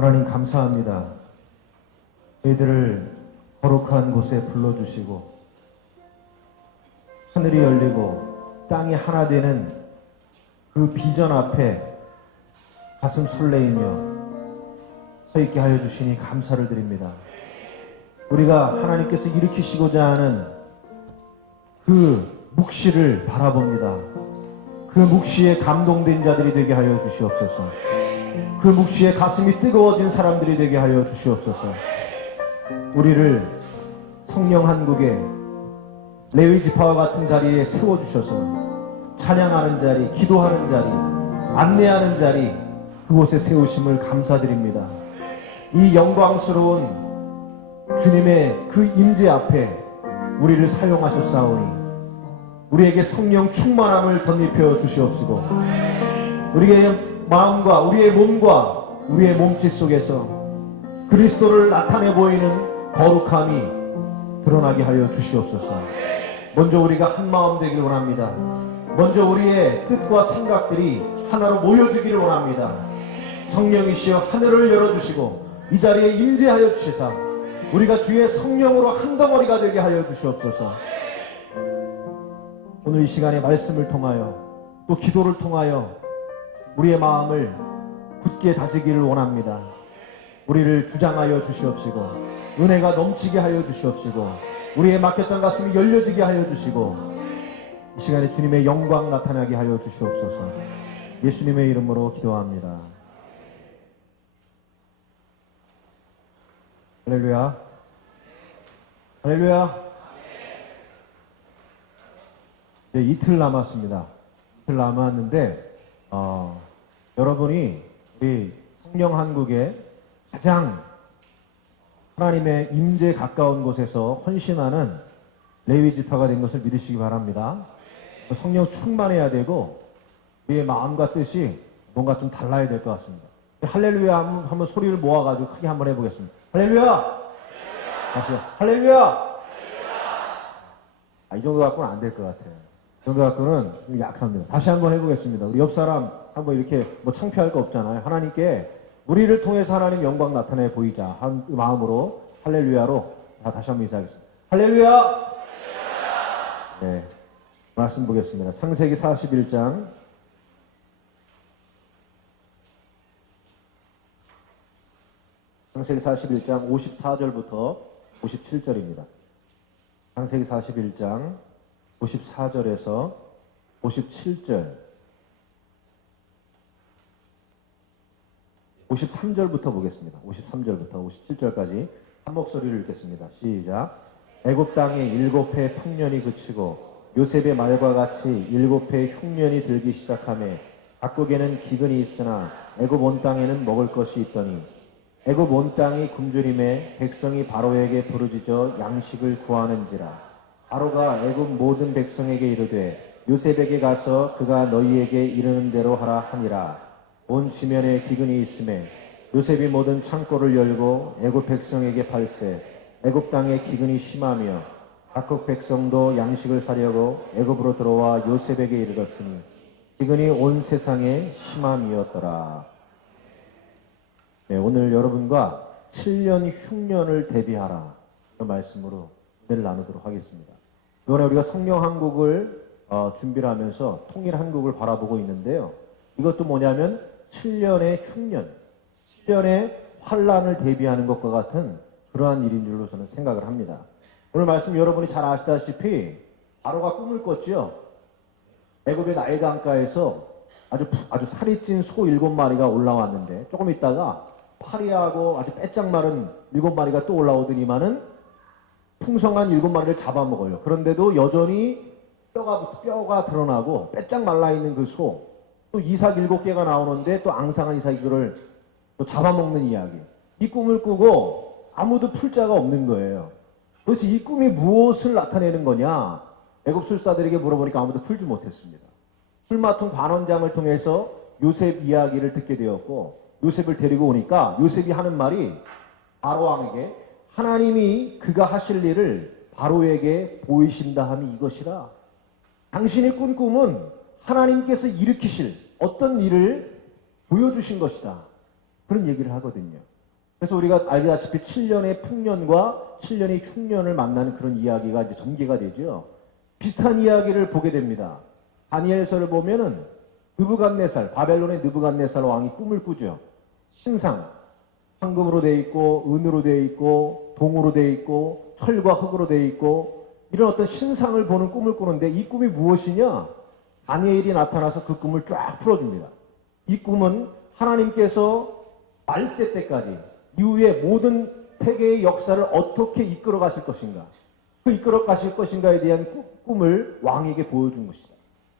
하나님 감사합니다. 저희들을 거룩한 곳에 불러주시고 하늘이 열리고 땅이 하나 되는 그 비전 앞에 가슴 설레이며 서 있게 하여 주시니 감사를 드립니다. 우리가 하나님께서 일으키시고자 하는 그 묵시를 바라봅니다. 그 묵시에 감동된 자들이 되게 하여 주시옵소서. 그 묵시에 가슴이 뜨거워진 사람들이 되게 하여 주시옵소서. 우리를 성령 한국에 레위 지파와 같은 자리에 세워주셔서 찬양하는 자리, 기도하는 자리, 안내하는 자리, 그곳에 세우심을 감사드립니다. 이 영광스러운 주님의 그 임재 앞에 우리를 사용하셨사오니 우리에게 성령 충만함을 덧입혀 주시옵시고 우리의 마음과 우리의 몸과 우리의 몸짓 속에서 그리스도를 나타내 보이는 거룩함이 드러나게 하여 주시옵소서. 먼저 우리가 한 마음 되기를 원합니다. 먼저 우리의 뜻과 생각들이 하나로 모여지기를 원합니다. 성령이시여 하늘을 열어주시고 이 자리에 임재하여 주시사 우리가 주의 성령으로 한 덩어리가 되게 하여 주시옵소서. 오늘 이 시간에 말씀을 통하여 또 기도를 통하여 우리의 마음을 굳게 다지기를 원합니다. 우리를 주장하여 주시옵시고 은혜가 넘치게 하여 주시옵시고 우리의 막혔던 가슴이 열려지게 하여 주시고 이 시간에 주님의 영광 나타나게 하여 주시옵소서. 예수님의 이름으로 기도합니다. 할렐루야. 할렐루야. 네, 이틀 남았습니다. 이틀 남았는데 여러분이 우리 성령 한국에 가장 하나님의 임재에 가까운 곳에서 헌신하는 레위 지파가 된 것을 믿으시기 바랍니다. 성령 충만해야 되고 우리의 마음과 뜻이 뭔가 좀 달라야 될 것 같습니다. 할렐루야 한번 소리를 모아가지고 크게 한번 해보겠습니다. 할렐루야! 다시요. 할렐루야! 이 정도 갖고는 안 될 것 같아요. 이 정도 갖고는 약합니다. 다시 한번 해보겠습니다. 우리 옆 사람 한번 이렇게 뭐 창피할 거 없잖아요. 하나님께 우리를 통해서 하나님 영광 나타내 보이자 한 마음으로 할렐루야로 다시 한번 인사하겠습니다. 할렐루야! 네, 말씀 보겠습니다. 창세기 41장 창세기 41장 54절부터 57절입니다. 창세기 41장 54절에서 57절 53절부터 보겠습니다. 53절부터 57절까지 한 목소리를 읽겠습니다. 시작. 애굽 땅에 7해 풍년이 그치고 요셉의 말과 같이 7해 흉년이 들기 시작하며 각국에는 기근이 있으나 애굽 온 땅에는 먹을 것이 있더니 애굽 온 땅이 굶주림에 백성이 바로에게 부르짖어 양식을 구하는지라. 바로가 애굽 모든 백성에게 이르되 요셉에게 가서 그가 너희에게 이르는 대로 하라 하니라. 온 지면에 기근이 있음에 요셉이 모든 창고를 열고 애굽 백성에게 팔세. 애굽 땅에 기근이 심하며 각국 백성도 양식을 사려고 애굽으로 들어와 요셉에게 이르렀으니 기근이 온 세상에 심함이었더라. 네, 오늘 여러분과 7년 흉년을 대비하라 이런 말씀으로 은혜를 나누도록 하겠습니다. 이번에 우리가 성령 한국을 준비를 하면서 통일 한국을 바라보고 있는데요. 이것도 뭐냐면 7년의 흉년, 7년의 환란을 대비하는 것과 같은 그러한 일인 줄로 저는 생각을 합니다. 오늘 말씀 여러분이 잘 아시다시피 바로가 꿈을 꿨죠. 애굽의 나일 강가에서 아주 살이 찐 소 7마리가 올라왔는데 조금 있다가 파리하고 아주 빼짝 마른 7마리가 또 올라오더니만은 풍성한 7마리를 잡아먹어요. 그런데도 여전히 뼈가 드러나고 빼짝 말라있는 그 소, 또 이삭 7개가 나오는데 또 앙상한 이삭을 또 잡아먹는 이야기. 이 꿈을 꾸고 아무도 풀 자가 없는 거예요. 도대체 이 꿈이 무엇을 나타내는 거냐? 애굽 술사들에게 물어보니까 아무도 풀지 못했습니다. 술 맡은 관원장을 통해서 요셉 이야기를 듣게 되었고 요셉을 데리고 오니까 요셉이 하는 말이 바로왕에게 하나님이 그가 하실 일을 바로에게 보이신다 함이 이것이라. 당신이 꾼 꿈은 하나님께서 일으키실 어떤 일을 보여주신 것이다. 그런 얘기를 하거든요. 그래서 우리가 알다시피 7년의 풍년과 7년의 흉년을 만나는 그런 이야기가 이제 전개가 되죠. 비슷한 이야기를 보게 됩니다. 다니엘서를 보면은 느부갓네살, 바벨론의 느부갓네살 왕이 꿈을 꾸죠. 신상, 황금으로 되어 있고 은으로 되어 있고 동으로 되어 있고 철과 흙으로 되어 있고 이런 어떤 신상을 보는 꿈을 꾸는데 이 꿈이 무엇이냐? 다니엘이 나타나서 그 꿈을 쫙 풀어줍니다. 이 꿈은 하나님께서 말세 때까지 이후에 모든 세계의 역사를 어떻게 이끌어 가실 것인가, 그 이끌어 가실 것인가에 대한 꿈을 왕에게 보여준 것이다.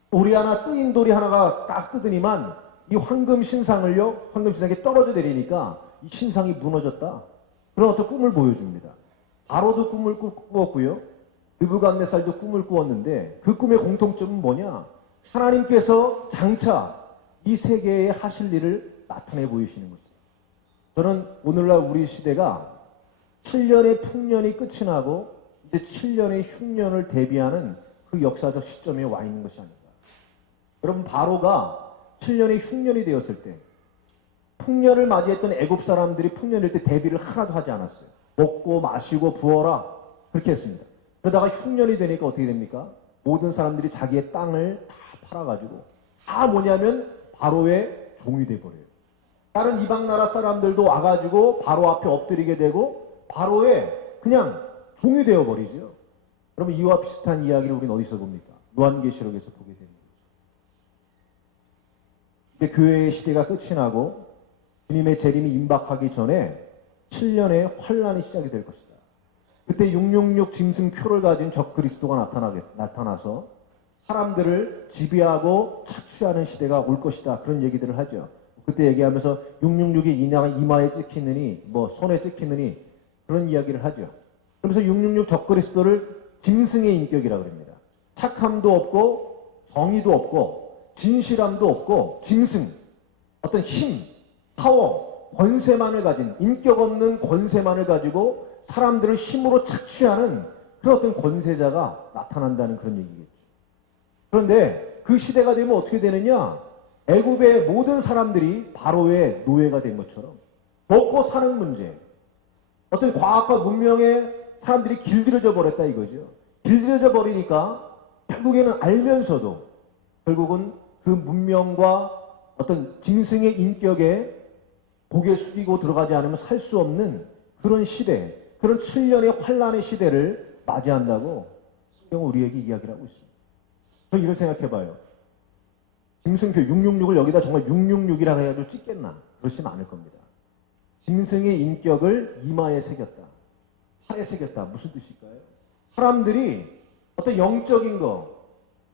돌이 하나, 뜨인 돌이 하나가 딱 뜨더니만 이 황금 신상을요, 황금 신상이 떨어져 내리니까 이 신상이 무너졌다. 그런 어떤 꿈을 보여줍니다. 바로도 꿈을 꾸었고요. 느부갓네살도 꿈을 꾸었는데 그 꿈의 공통점은 뭐냐? 하나님께서 장차 이 세계에 하실 일을 나타내 보이시는 것이죠. 저는 오늘날 우리 시대가 7년의 풍년이 끝이 나고 이제 7년의 흉년을 대비하는 그 역사적 시점에 와 있는 것이 아닌가. 여러분, 바로가 7년의 흉년이 되었을 때 풍년을 맞이했던 애굽 사람들이 풍년일 때 대비를 하나도 하지 않았어요. 먹고 마시고 부어라 그렇게 했습니다. 그러다가 흉년이 되니까 어떻게 됩니까? 모든 사람들이 자기의 땅을 다 팔아가지고 다 뭐냐면 바로의 종이 돼버려요. 다른 이방 나라 사람들도 와가지고 바로 앞에 엎드리게 되고 바로의 그냥 종이 되어버리죠. 그러면 이와 비슷한 이야기를 우리는 어디서 봅니까? 요한계시록에서 보게 됩니다. 이제 교회의 시대가 끝이 나고 주님의 재림이 임박하기 전에 7년의 환란이 시작이 될 것이다. 그때 666 짐승표를 가진 적 그리스도가 나타나서 사람들을 지배하고 착취하는 시대가 올 것이다. 그런 얘기들을 하죠. 그때 얘기하면서 666이 이마에 찍히느니 뭐 손에 찍히느니 그런 이야기를 하죠. 그러면서 666 적 그리스도를 짐승의 인격이라고 합니다. 착함도 없고 정의도 없고 진실함도 없고 짐승, 어떤 힘, 파워, 권세만을 가진 인격 없는 권세만을 가지고 사람들을 힘으로 착취하는 그런 어떤 권세자가 나타난다는 그런 얘기겠죠. 그런데 그 시대가 되면 어떻게 되느냐? 애굽의 모든 사람들이 바로의 노예가 된 것처럼 먹고 사는 문제, 어떤 과학과 문명에 사람들이 길들여져 버렸다 이거죠. 길들여져 버리니까 결국에는 알면서도 결국은 그 문명과 어떤 짐승의 인격에 고개 숙이고 들어가지 않으면 살 수 없는 그런 시대, 그런 7년의 환란의 시대를 맞이한다고 성경은 우리에게 이야기를 하고 있습니다. 저는 이런 생각해봐요. 짐승표 666을 여기다 정말 666이라고 해가지고 찍겠나? 그렇진 않을 겁니다. 짐승의 인격을 이마에 새겼다. 팔에 새겼다. 무슨 뜻일까요? 사람들이 어떤 영적인 것,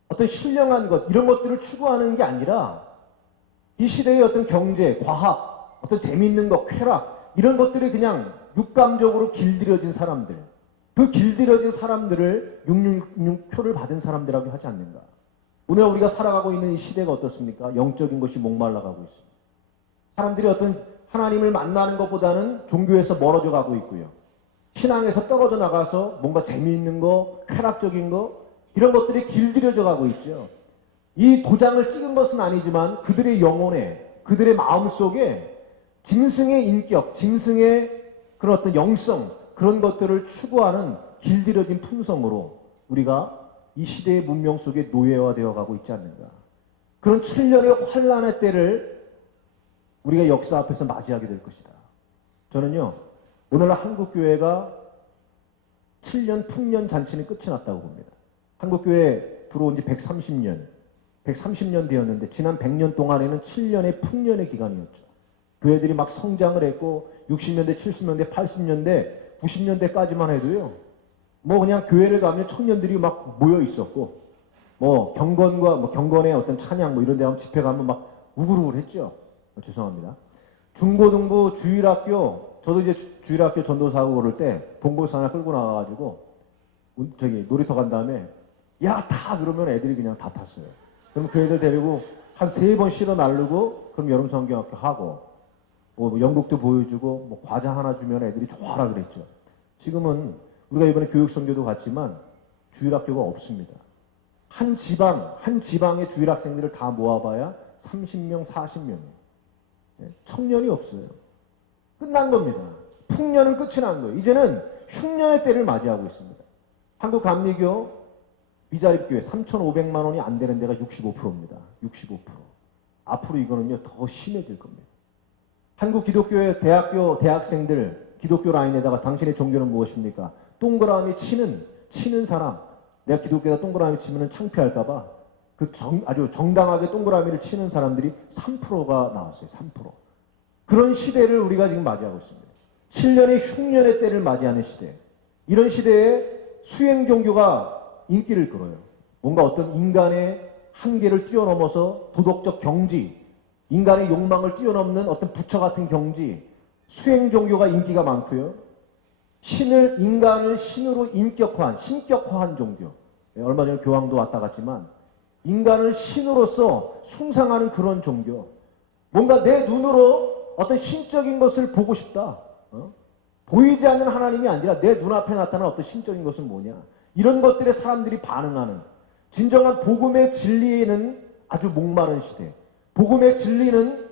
어떤 신령한 것, 이런 것들을 추구하는 게 아니라 이 시대의 어떤 경제, 과학, 어떤 재미있는 것, 쾌락, 이런 것들이 그냥 육감적으로 길들여진 사람들, 그 길들여진 사람들을 666표를 받은 사람들이라고 하지 않는가. 오늘 우리가 살아가고 있는 이 시대가 어떻습니까? 영적인 것이 목말라가고 있습니다. 사람들이 어떤 하나님을 만나는 것보다는 종교에서 멀어져 가고 있고요. 신앙에서 떨어져 나가서 뭔가 재미있는 거, 쾌락적인 거, 이런 것들이 길들여져 가고 있죠. 이 도장을 찍은 것은 아니지만 그들의 영혼에, 그들의 마음속에 짐승의 인격, 짐승의 그런 어떤 영성, 그런 것들을 추구하는 길들여진 품성으로 우리가 이 시대의 문명 속에 노예화되어 가고 있지 않는가. 그런 7년의 환란의 때를 우리가 역사 앞에서 맞이하게 될 것이다. 저는요, 오늘날 한국교회가 7년 풍년 잔치는 끝이 났다고 봅니다. 한국교회 들어온 지 130년 되었는데 지난 100년 동안에는 7년의 풍년의 기간이었죠. 교회들이 막 성장을 했고 60년대, 70년대, 80년대, 90년대까지만 해도요. 뭐 그냥 교회를 가면 청년들이 막 모여 있었고 뭐 경건의 어떤 찬양 뭐 이런 데 가면 집회 가면 막 우글우글 했죠. 죄송합니다. 중고등부 주일학교, 저도 이제 주일학교 전도사하고 그럴 때 봉고사 하나 끌고 나가가지고 저기 놀이터 간 다음에 야, 타! 그러면 애들이 그냥 다 탔어요. 그럼 그 애들 데리고 한 3번 실어 나르고 그럼 여름 성경학교 하고 뭐 연극도 보여주고 뭐 과자 하나 주면 애들이 좋아라 그랬죠. 지금은 우리가 이번에 교육선교도 갔지만 주일학교가 없습니다. 한 지방의 주일학생들을 다 모아봐야 30명, 40명. 청년이 없어요. 끝난 겁니다. 풍년은 끝이 난 거예요. 이제는 흉년의 때를 맞이하고 있습니다. 한국 감리교 미자립교회 3,500만 원이 안 되는 데가 65%입니다. 65%. 앞으로 이거는요 더 심해질 겁니다. 한국 기독교회 대학교 대학생들 기독교 라인에다가 당신의 종교는 무엇입니까? 동그라미 치는 사람. 내가 기독교에다 동그라미 치면은 창피할까봐 아주 정당하게 동그라미를 치는 사람들이 3%가 나왔어요. 3%. 그런 시대를 우리가 지금 맞이하고 있습니다. 7년의 흉년의 때를 맞이하는 시대. 이런 시대에 수행 종교가 인기를 끌어요. 뭔가 어떤 인간의 한계를 뛰어넘어서 도덕적 경지, 인간의 욕망을 뛰어넘는 어떤 부처 같은 경지, 수행 종교가 인기가 많고요. 인간을 신으로 신격화한 종교. 얼마 전에 교황도 왔다 갔지만 인간을 신으로서 숭상하는 그런 종교. 뭔가 내 눈으로 어떤 신적인 것을 보고 싶다. 보이지 않는 하나님이 아니라 내 눈앞에 나타난 어떤 신적인 것은 뭐냐. 이런 것들에 사람들이 반응하는 진정한 복음의 진리에는 아주 목마른 시대. 복음의 진리는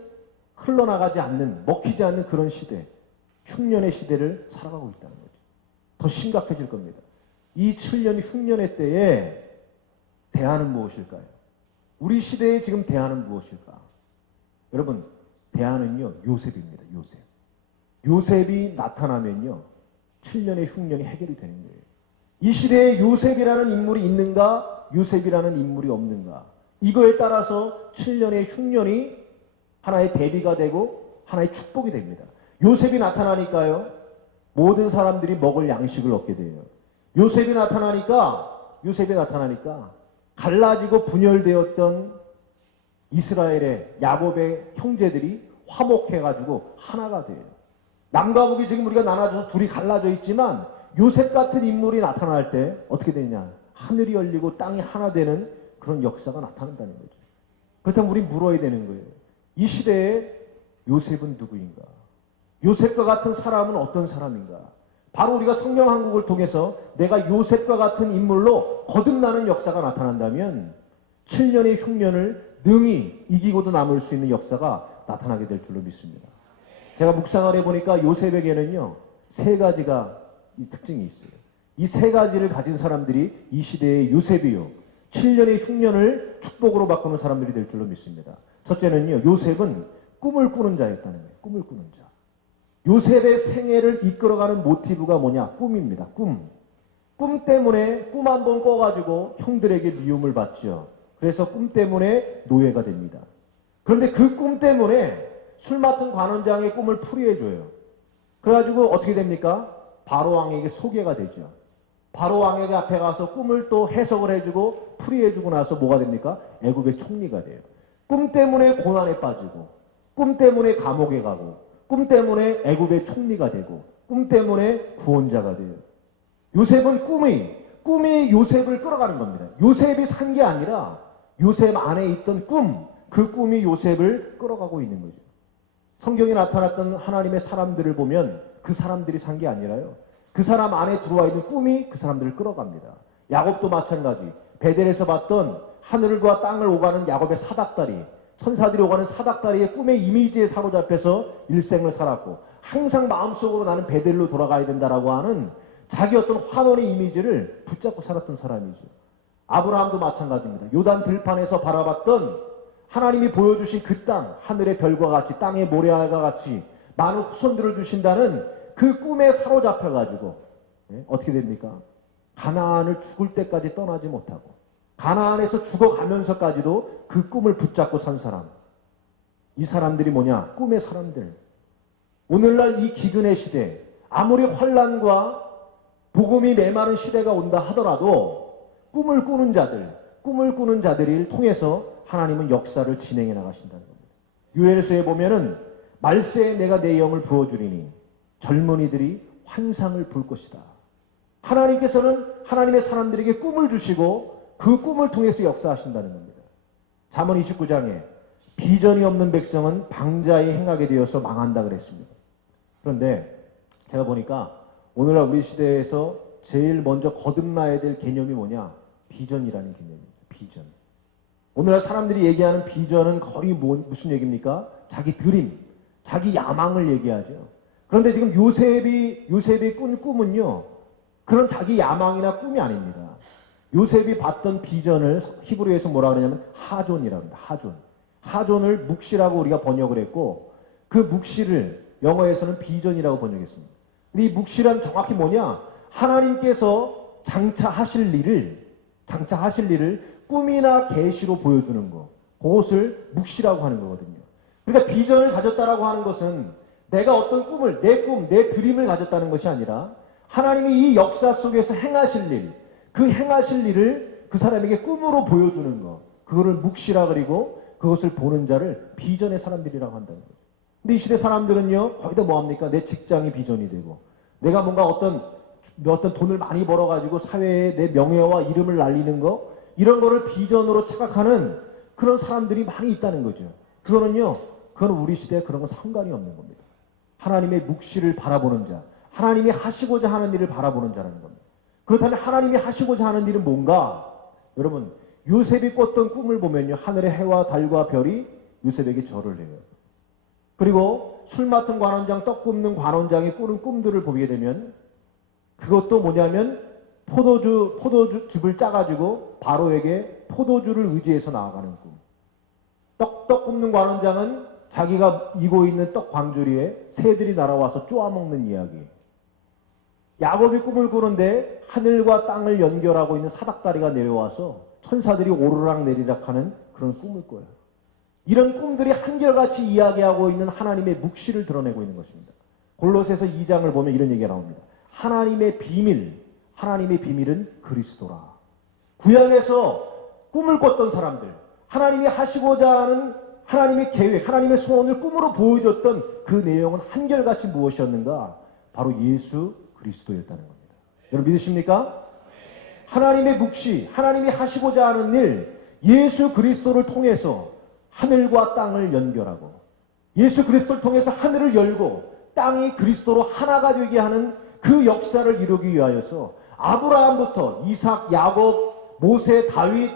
흘러나가지 않는, 먹히지 않는 그런 시대. 흉년의 시대를 살아가고 있다는 거죠. 더 심각해질 겁니다. 이 7년 흉년의 때에 대안은 무엇일까요? 우리 시대에 지금 대안은 무엇일까? 여러분, 대안은요, 요셉입니다. 요셉. 요셉이 나타나면요, 7년의 흉년이 해결이 되는 거예요. 이 시대에 요셉이라는 인물이 있는가, 요셉이라는 인물이 없는가. 이거에 따라서 7년의 흉년이 하나의 대비가 되고 하나의 축복이 됩니다. 요셉이 나타나니까요, 모든 사람들이 먹을 양식을 얻게 돼요. 요셉이 나타나니까 갈라지고 분열되었던 이스라엘의 야곱의 형제들이 화목해가지고 하나가 돼요. 남과 북이 지금 우리가 나눠져서 둘이 갈라져 있지만 요셉 같은 인물이 나타날 때 어떻게 되냐? 하늘이 열리고 땅이 하나 되는 그런 역사가 나타난다는 거죠. 그렇다면 우리 물어야 되는 거예요. 이 시대에 요셉은 누구인가? 요셉과 같은 사람은 어떤 사람인가? 바로 우리가 성경 한 국을 통해서 내가 요셉과 같은 인물로 거듭나는 역사가 나타난다면 7년의 흉년을 능히 이기고도 남을 수 있는 역사가 나타나게 될 줄로 믿습니다. 제가 묵상을 해보니까 요셉에게는요, 세 가지가 이 특징이 있어요. 이 세 가지를 가진 사람들이 이 시대의 요셉이요, 7년의 흉년을 축복으로 바꾸는 사람들이 될 줄로 믿습니다. 첫째는요, 요셉은 꿈을 꾸는 자였다는 거예요. 꿈을 꾸는 자. 요셉의 생애를 이끌어가는 모티브가 뭐냐? 꿈입니다. 꿈. 꿈 때문에 꿈 한 번 꿔가지고 형들에게 미움을 받죠. 그래서 꿈 때문에 노예가 됩니다. 그런데 그 꿈 때문에 술 맡은 관원장의 꿈을 풀이해줘요. 그래가지고 어떻게 됩니까? 바로왕에게 소개가 되죠. 바로왕에게 앞에 가서 꿈을 또 해석을 해주고 풀이해주고 나서 뭐가 됩니까? 애굽의 총리가 돼요. 꿈 때문에 고난에 빠지고, 꿈 때문에 감옥에 가고, 꿈 때문에 애굽의 총리가 되고, 꿈 때문에 구원자가 돼요. 요셉은 꿈이 요셉을 끌어가는 겁니다. 요셉이 산 게 아니라 요셉 안에 있던 그 꿈이 요셉을 끌어가고 있는 거죠. 성경에 나타났던 하나님의 사람들을 보면 그 사람들이 산 게 아니라요, 그 사람 안에 들어와 있는 꿈이 그 사람들을 끌어갑니다. 야곱도 마찬가지. 베델에서 봤던 하늘과 땅을 오가는 야곱의 사닥다리, 천사들이 오가는 사닥다리의 꿈의 이미지에 사로잡혀서 일생을 살았고, 항상 마음속으로 나는 베델로 돌아가야 된다라고 하는 자기 어떤 환원의 이미지를 붙잡고 살았던 사람이죠. 아브라함도 마찬가지입니다. 요단 들판에서 바라봤던 하나님이 보여주신 그 땅, 하늘의 별과 같이, 땅의 모래알과 같이 많은 후손들을 주신다는 그 꿈에 사로잡혀가지고 어떻게 됩니까? 가나안을 죽을 때까지 떠나지 못하고, 가나안에서 죽어가면서까지도 그 꿈을 붙잡고 산 사람. 이 사람들이 뭐냐? 꿈의 사람들. 오늘날 이 기근의 시대, 아무리 환난과 복음이 메마른 시대가 온다 하더라도 꿈을 꾸는 자들을 통해서 하나님은 역사를 진행해 나가신다는 겁니다. 요엘서에 보면은 말세에 내가 내 영을 부어주리니 젊은이들이 환상을 볼 것이다. 하나님께서는 하나님의 사람들에게 꿈을 주시고 그 꿈을 통해서 역사하신다는 겁니다. 잠언 29장에 비전이 없는 백성은 방자에 행하게 되어서 망한다 그랬습니다. 그런데 제가 보니까 오늘날 우리 시대에서 제일 먼저 거듭나야 될 개념이 뭐냐? 비전이라는 개념입니다. 비전. 오늘날 사람들이 얘기하는 비전은 거의 무슨 얘기입니까? 자기 드림, 자기 야망을 얘기하죠. 그런데 지금 요셉이 꾼 꿈은요, 그런 자기 야망이나 꿈이 아닙니다. 요셉이 봤던 비전을 히브리어에서 뭐라 그러냐면 하존이라고 합니다. 하존을 묵시라고 우리가 번역을 했고, 그 묵시를 영어에서는 비전이라고 번역했습니다. 근데 이 묵시란 정확히 뭐냐? 하나님께서 장차하실 일을 꿈이나 계시로 보여주는 거, 그것을 묵시라고 하는 거거든요. 그러니까 비전을 가졌다라고 하는 것은 내가 어떤 꿈을, 내 드림을 가졌다는 것이 아니라 하나님이 이 역사 속에서 행하실 일, 그 행하실 일을 그 사람에게 꿈으로 보여주는 거, 그거를 묵시라 그리고 그것을 보는 자를 비전의 사람들이라고 한다는 거죠. 근데 이 시대 사람들은요, 거의 다 뭐합니까? 내 직장이 비전이 되고, 내가 뭔가 어떤 돈을 많이 벌어가지고 사회에 내 명예와 이름을 날리는 거, 이런 거를 비전으로 착각하는 그런 사람들이 많이 있다는 거죠. 그거는 우리 시대에 그런 건 상관이 없는 겁니다. 하나님의 묵시를 바라보는 자, 하나님이 하시고자 하는 일을 바라보는 자라는 겁니다. 그렇다면 하나님이 하시고자 하는 일은 뭔가? 여러분, 요셉이 꿨던 꿈을 보면요, 하늘의 해와 달과 별이 요셉에게 절을 해요. 그리고 술 맡은 관원장, 떡 굽는 관원장이 꾸는 꿈들을 보게 되면 그것도 뭐냐면 포도즙을 짜가지고 바로에게 포도주를 의지해서 나아가는 꿈. 떡 굽는 관원장은 자기가 이고 있는 떡 광주리에 새들이 날아와서 쪼아먹는 이야기. 야곱이 꿈을 꾸는데 하늘과 땅을 연결하고 있는 사닥다리가 내려와서 천사들이 오르락 내리락 하는 그런 꿈을 꿔요. 이런 꿈들이 한결같이 이야기하고 있는 하나님의 묵시를 드러내고 있는 것입니다. 골로새서 2장을 보면 이런 얘기가 나옵니다. 하나님의 비밀은 그리스도라. 구약에서 꿈을 꿨던 사람들, 하나님이 하시고자 하는 하나님의 계획, 하나님의 소원을 꿈으로 보여줬던 그 내용은 한결같이 무엇이었는가? 바로 예수 그리스도였다는 겁니다. 여러분 믿으십니까? 하나님의 묵시, 하나님이 하시고자 하는 일, 예수 그리스도를 통해서 하늘과 땅을 연결하고, 예수 그리스도를 통해서 하늘을 열고 땅이 그리스도로 하나가 되게 하는 그 역사를 이루기 위하여서 아브라함부터 이삭, 야곱, 모세, 다윗,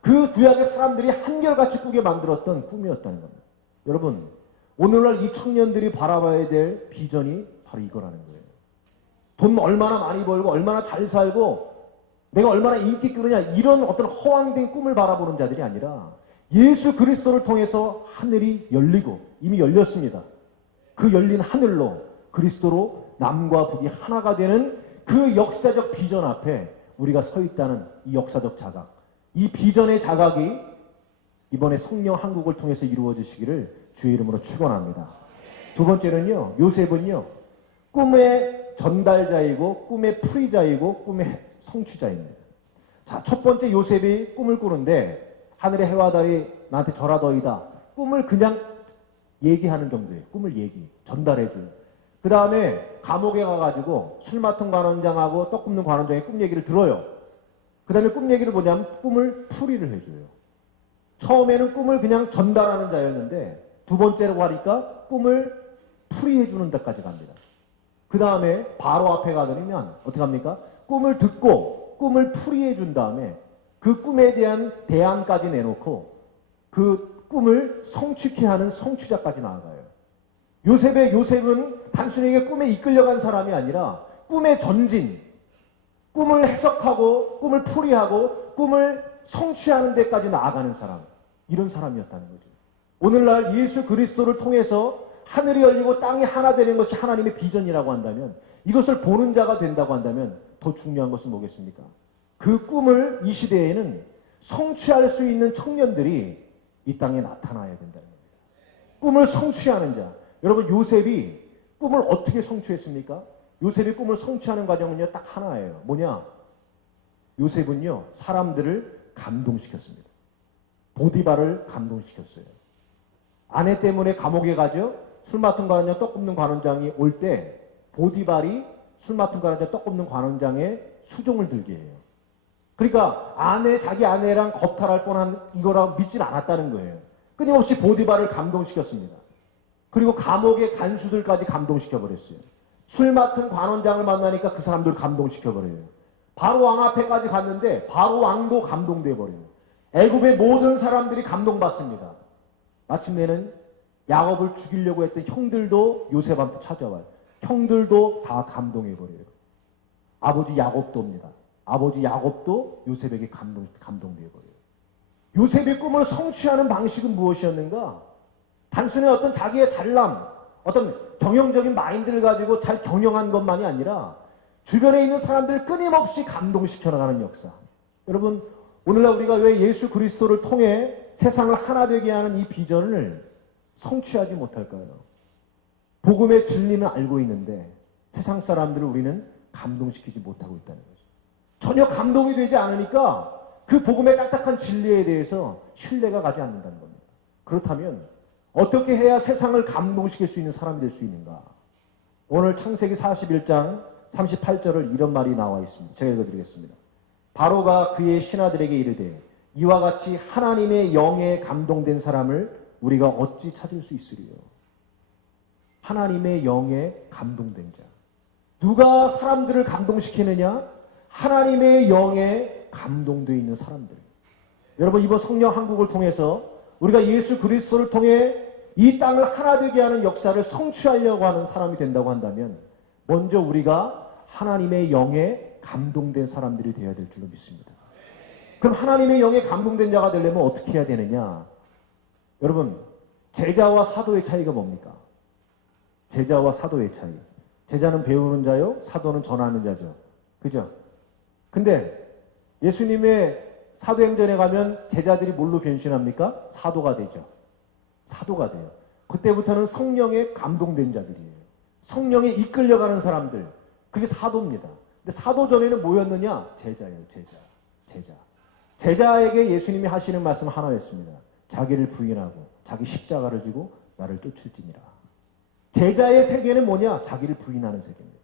그 구약의 사람들이 한결같이 꾸게 만들었던 꿈이었다는 겁니다. 여러분, 오늘날 이 청년들이 바라봐야 될 비전이 바로 이거라는 거예요. 돈 얼마나 많이 벌고 얼마나 잘 살고 내가 얼마나 인기 끄느냐, 이런 어떤 허황된 꿈을 바라보는 자들이 아니라 예수 그리스도를 통해서 하늘이 열리고 이미 열렸습니다. 그 열린 하늘로 그리스도로 남과 북이 하나가 되는 그 역사적 비전 앞에 우리가 서 있다는 이 역사적 자각, 이 비전의 자각이 이번에 성령 한국을 통해서 이루어지시기를 주의 이름으로 축원합니다. 두 번째는요, 요셉은요, 꿈의 전달자이고 꿈의 풀이자이고 꿈의 성취자입니다. 자, 첫 번째 요셉이 꿈을 꾸는데 하늘의 해와 달이 나한테 절하더이다. 꿈을 그냥 얘기하는 정도예요. 꿈을 전달해줘요. 그 다음에 감옥에 가가지고 술 맡은 관원장하고 떡 굽는 관원장의 꿈 얘기를 들어요. 그 다음에 꿈 얘기를 뭐냐면 꿈을 풀이를 해줘요. 처음에는 꿈을 그냥 전달하는 자였는데 두 번째라고 하니까 꿈을 풀이해주는 데까지 갑니다. 그 다음에 바로 앞에 가더니면 어떻게 합니까? 꿈을 듣고 꿈을 풀이해준 다음에 그 꿈에 대한 대안까지 내놓고 그 꿈을 성취케 하는 성취자까지 나아가요. 요셉은 단순히 꿈에 이끌려간 사람이 아니라 꿈의 전진, 꿈을 해석하고 꿈을 풀이하고 꿈을 성취하는 데까지 나아가는 사람, 이런 사람이었다는 거죠. 오늘날 예수 그리스도를 통해서 하늘이 열리고 땅이 하나 되는 것이 하나님의 비전이라고 한다면, 이것을 보는 자가 된다고 한다면 더 중요한 것은 뭐겠습니까? 그 꿈을 이 시대에는 성취할 수 있는 청년들이 이 땅에 나타나야 된다는 겁니다. 꿈을 성취하는 자. 여러분, 요셉이 꿈을 어떻게 성취했습니까? 요셉이 꿈을 성취하는 과정은요, 딱 하나예요. 뭐냐? 요셉은요, 사람들을 감동시켰습니다. 보디발을 감동시켰어요. 아내 때문에 감옥에 가죠. 술 맡은 관원장, 떡 굽는 관원장이 올 때 보디발이 술 맡은 관원장, 떡 굽는 관원장의 수종을 들게 해요. 그러니까 자기 아내랑 겁탈할 뻔한 이거라고 믿질 않았다는 거예요. 끊임없이 보디발을 감동시켰습니다. 그리고 감옥의 간수들까지 감동시켜버렸어요. 술 맡은 관원장을 만나니까 그 사람들 감동시켜버려요. 바로 왕 앞에까지 갔는데 바로 왕도 감동돼버려요. 애굽의 모든 사람들이 감동받습니다. 마침내는 야곱을 죽이려고 했던 형들도 요셉한테 찾아와요. 형들도 다 감동해버려요. 아버지 야곱도입니다. 아버지 야곱도 요셉에게 감동되어버려요. 요셉의 꿈을 성취하는 방식은 무엇이었는가? 단순히 어떤 자기의 잘남, 어떤 경영적인 마인드를 가지고 잘 경영한 것만이 아니라 주변에 있는 사람들을 끊임없이 감동시켜 나가는 역사. 여러분, 오늘날 우리가 왜 예수 그리스도를 통해 세상을 하나 되게 하는 이 비전을 성취하지 못할까요? 복음의 진리는 알고 있는데 세상 사람들을 우리는 감동시키지 못하고 있다는 거죠. 전혀 감동이 되지 않으니까 그 복음의 딱딱한 진리에 대해서 신뢰가 가지 않는다는 겁니다. 그렇다면 어떻게 해야 세상을 감동시킬 수 있는 사람이 될 수 있는가? 오늘 창세기 41장 38절을 이런 말이 나와 있습니다. 제가 읽어드리겠습니다. 바로가 그의 신하들에게 이르되 이와 같이 하나님의 영에 감동된 사람을 우리가 어찌 찾을 수 있으리요? 하나님의 영에 감동된 자. 누가 사람들을 감동시키느냐? 하나님의 영에 감동되어 있는 사람들. 여러분, 이번 성령 한국을 통해서 우리가 예수 그리스도를 통해 이 땅을 하나 되게 하는 역사를 성취하려고 하는 사람이 된다고 한다면 먼저 우리가 하나님의 영에 감동된 사람들이 되어야 될 줄로 믿습니다. 그럼 하나님의 영에 감동된 자가 되려면 어떻게 해야 되느냐? 여러분, 제자와 사도의 차이가 뭡니까? 제자와 사도의 차이. 제자는 배우는 자요, 사도는 전하는 자죠. 그죠? 근데 예수님의 사도행전에 가면 제자들이 뭘로 변신합니까? 사도가 되죠. 사도가 돼요. 그때부터는 성령에 감동된 자들이에요. 성령에 이끌려가는 사람들. 그게 사도입니다. 근데 사도 전에는 뭐였느냐? 제자예요. 제자. 제자에게 예수님이 하시는 말씀 하나였습니다. 자기를 부인하고 자기 십자가를 지고 나를 쫓을지니라. 제자의 세계는 뭐냐? 자기를 부인하는 세계입니다.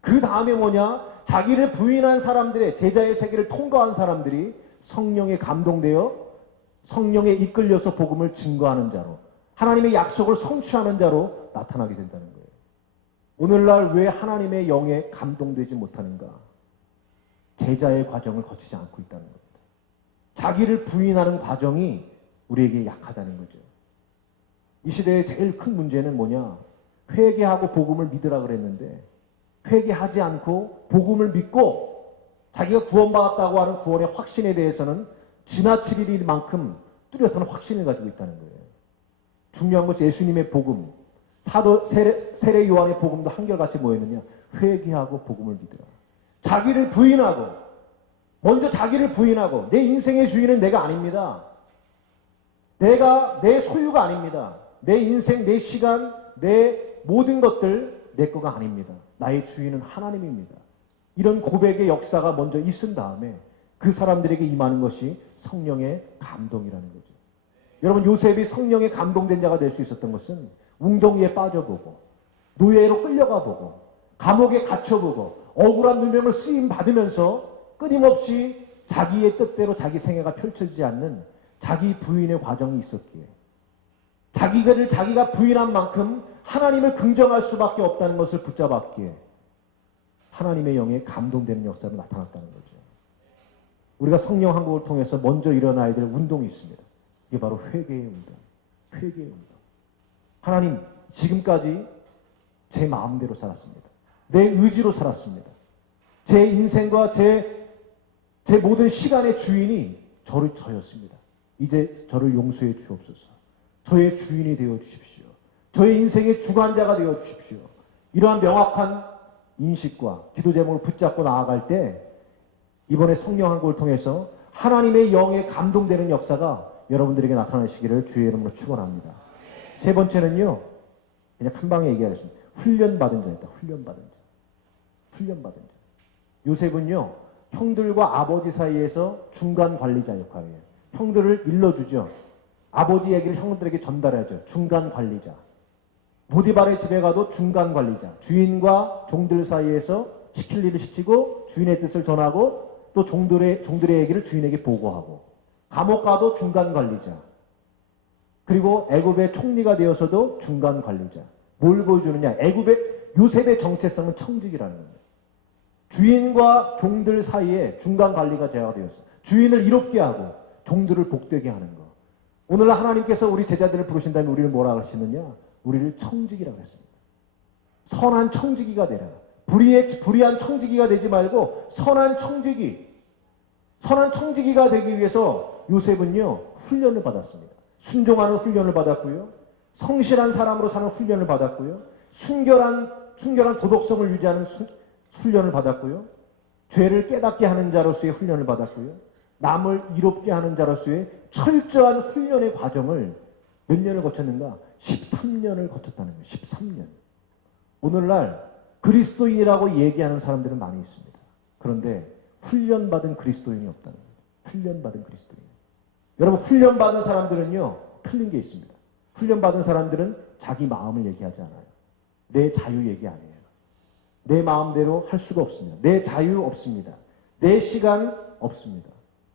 그 다음에 뭐냐? 자기를 부인한 사람들의 제자의 세계를 통과한 사람들이 성령에 감동되어 성령에 이끌려서 복음을 증거하는 자로 하나님의 약속을 성취하는 자로 나타나게 된다는 거예요. 오늘날 왜 하나님의 영에 감동되지 못하는가? 제자의 과정을 거치지 않고 있다는 겁니다. 자기를 부인하는 과정이 우리에게 약하다는 거죠. 이 시대의 제일 큰 문제는 뭐냐? 회개하고 복음을 믿으라 그랬는데 회개하지 않고 복음을 믿고 자기가 구원받았다고 하는 구원의 확신에 대해서는 지나칠 일일 만큼 뚜렷한 확신을 가지고 있다는 거예요. 중요한 것은 예수님의 복음, 사도 세례 요한의 복음도 한결같이 뭐였느냐? 회개하고 복음을 믿으라. 자기를 부인하고 먼저 자기를 부인하고 내 인생의 주인은 내가 아닙니다. 내가 내 소유가 아닙니다. 내 인생, 내 시간, 내 모든 것들 내 거가 아닙니다. 나의 주인은 하나님입니다. 이런 고백의 역사가 먼저 있은 다음에 그 사람들에게 임하는 것이 성령의 감동이라는 거죠. 여러분, 요셉이 성령에 감동된 자가 될 수 있었던 것은 웅덩이에 빠져보고 노예로 끌려가 보고 감옥에 갇혀보고 억울한 누명을 쓰임 받으면서 끊임없이 자기의 뜻대로 자기 생애가 펼쳐지지 않는 자기 부인의 과정이 있었기에 자기가 부인한 만큼 하나님을 긍정할 수밖에 없다는 것을 붙잡았기에 하나님의 영에 감동되는 역사로 나타났다는 거죠. 우리가 성령 한국을 통해서 먼저 일어나야 될 운동이 있습니다. 이게 바로 회개의 운동. 회개의 운동. 하나님, 지금까지 제 마음대로 살았습니다. 내 의지로 살았습니다. 제 인생과 제 모든 시간의 주인이 저였습니다. 이제 저를 용서해 주옵소서. 저의 주인이 되어 주십시오. 저의 인생의 주관자가 되어 주십시오. 이러한 명확한 인식과 기도 제목을 붙잡고 나아갈 때 이번에 성령 한국을 통해서 하나님의 영에 감동되는 역사가 여러분들에게 나타나시기를 주의 이름으로 축원합니다. 세 번째는요, 그냥 한 방에 얘기하겠습니다. 훈련받은 자였다. 훈련받은 자. 요셉은요, 형들과 아버지 사이에서 중간 관리자 역할이에요. 형들을 일러주죠. 아버지 얘기를 형들에게 전달하죠. 중간 관리자. 보디발의 집에 가도 중간 관리자. 주인과 종들 사이에서 시킬 일을 시키고 주인의 뜻을 전하고 또 종들의 얘기를 주인에게 보고하고, 감옥 가도 중간 관리자. 그리고 애굽의 총리가 되어서도 중간 관리자. 뭘 보여주느냐? 요셉의 정체성은 청직이라는 겁니다. 주인과 종들 사이에 중간 관리가 되었어요. 주인을 이롭게 하고 종들을 복되게 하는 것. 오늘날 하나님께서 우리 제자들을 부르신다면 우리를 뭐라고 하시느냐? 우리를 청직이라고 했습니다. 선한 청지기가 되라. 불의한 청지기가 되지 말고 선한 청지기가 되기 위해서 요셉은요, 훈련을 받았습니다. 순종하는 훈련을 받았고요. 성실한 사람으로 사는 훈련을 받았고요. 순결한 도덕성을 유지하는 훈련을 받았고요. 죄를 깨닫게 하는 자로서의 훈련을 받았고요. 남을 이롭게 하는 자로서의 철저한 훈련의 과정을 몇 년을 거쳤는가? 13년을 거쳤다는 거예요. 13년. 오늘날 그리스도인이라고 얘기하는 사람들은 많이 있습니다. 그런데 훈련받은 그리스도인이 없다는 거예요. 훈련받은 그리스도인. 여러분, 훈련받은 사람들은요, 틀린 게 있습니다. 훈련받은 사람들은 자기 마음을 얘기하지 않아요. 내 자유 얘기 안 해요. 내 마음대로 할 수가 없습니다. 내 자유 없습니다. 내 시간 없습니다.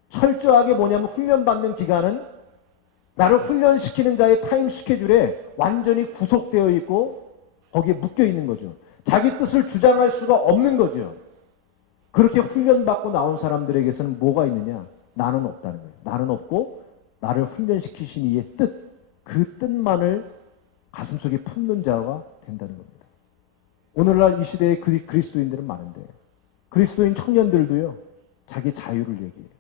철저하게 뭐냐면 훈련받는 기간은 나를 훈련시키는 자의 타임 스케줄에 완전히 구속되어 있고 거기에 묶여 있는 거죠. 자기 뜻을 주장할 수가 없는 거죠. 그렇게 훈련받고 나온 사람들에게서는 뭐가 있느냐? 나는 없다는 거예요. 나는 없고 나를 훈련시키신 이의 뜻, 그 뜻만을 가슴속에 품는 자가 된다는 겁니다. 오늘날 이 시대의 그리스도인들은 많은데 그리스도인 청년들도요, 자기 자유를 얘기해요.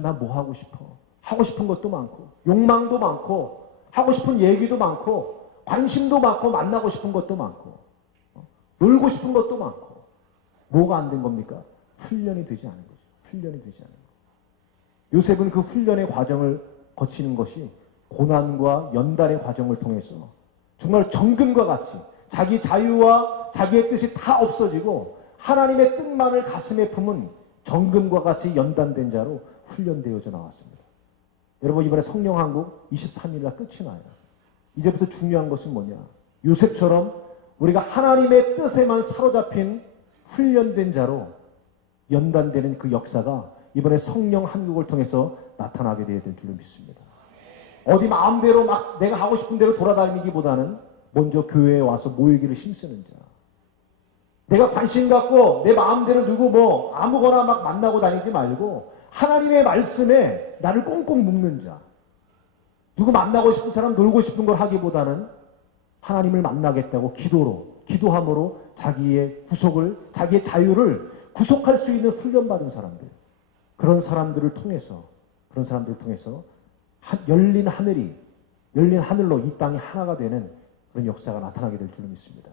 나 뭐 하고 싶어? 하고 싶은 것도 많고 욕망도 많고 하고 싶은 얘기도 많고 관심도 많고 만나고 싶은 것도 많고 놀고 싶은 것도 많고 뭐가 안 된 겁니까? 훈련이 되지 않은 거죠. 훈련이 되지 않은 거. 요셉은 그 훈련의 과정을 거치는 것이 고난과 연단의 과정을 통해서 정말 정금과 같이 자기 자유와 자기의 뜻이 다 없어지고 하나님의 뜻만을 가슴에 품은 정금과 같이 연단된 자로 훈련되어져 나왔습니다. 여러분, 이번에 성령한국 23일날 끝이 나요. 이제부터 중요한 것은 뭐냐? 요셉처럼 우리가 하나님의 뜻에만 사로잡힌 훈련된 자로 연단되는 그 역사가 이번에 성령 한국을 통해서 나타나게 되어야 될 줄로 믿습니다. 어디 마음대로 막 내가 하고 싶은 대로 돌아다니기보다는 먼저 교회에 와서 모이기를 힘쓰는 자. 내가 관심 갖고 내 마음대로 누구 뭐 아무거나 막 만나고 다니지 말고 하나님의 말씀에 나를 꽁꽁 묶는 자. 누구 만나고 싶은 사람, 놀고 싶은 걸 하기보다는 하나님을 만나겠다고 기도함으로 자기의 자기의 자유를 구속할 수 있는 훈련받은 사람들. 그런 사람들을 통해서 열린 하늘로 이 땅이 하나가 되는 그런 역사가 나타나게 될 줄 믿습니다.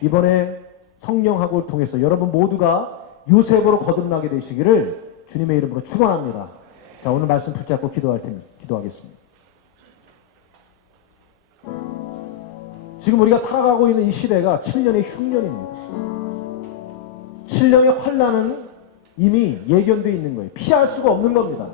이번에 성령학을 통해서 여러분 모두가 요셉으로 거듭나게 되시기를 주님의 이름으로 축원합니다. 자, 오늘 말씀 붙잡고 기도하겠습니다. 지금 우리가 살아가고 있는 이 시대가 7년의 흉년입니다. 7년의 환난은 이미 예견되어 있는 거예요. 피할 수가 없는 겁니다.